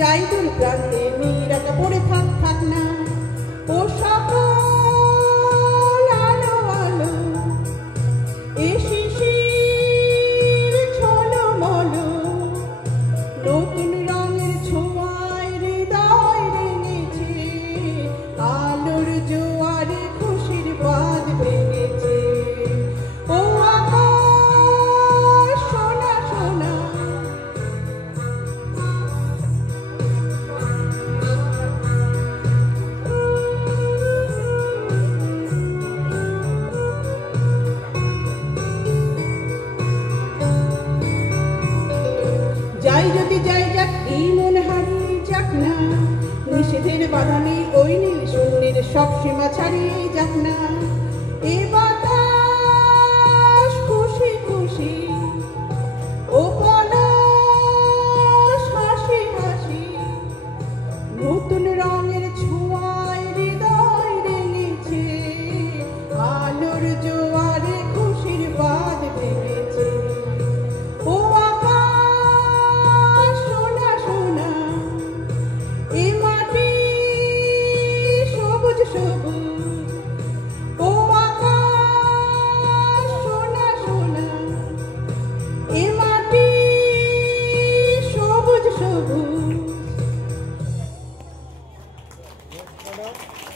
যাই দূর প্রান্তে মেয়েরা পড়ে থাক থাক না ও সকল আলো আলো এ শিশির ঝলমলো নতুন রঙের ছোঁয়ায় হৃদয় রেঙেছে আলোর জোয়ারে খুশির বাঁধ ভেঙেছে ও আকাশ সোনা সোনা যাই যদি যাই যাক এই মন হারিয়ে যাক না নিষেধের বাধা নেই ওই নীল শূন্যের সব সীমা ছাড়িয়ে যাক না এবার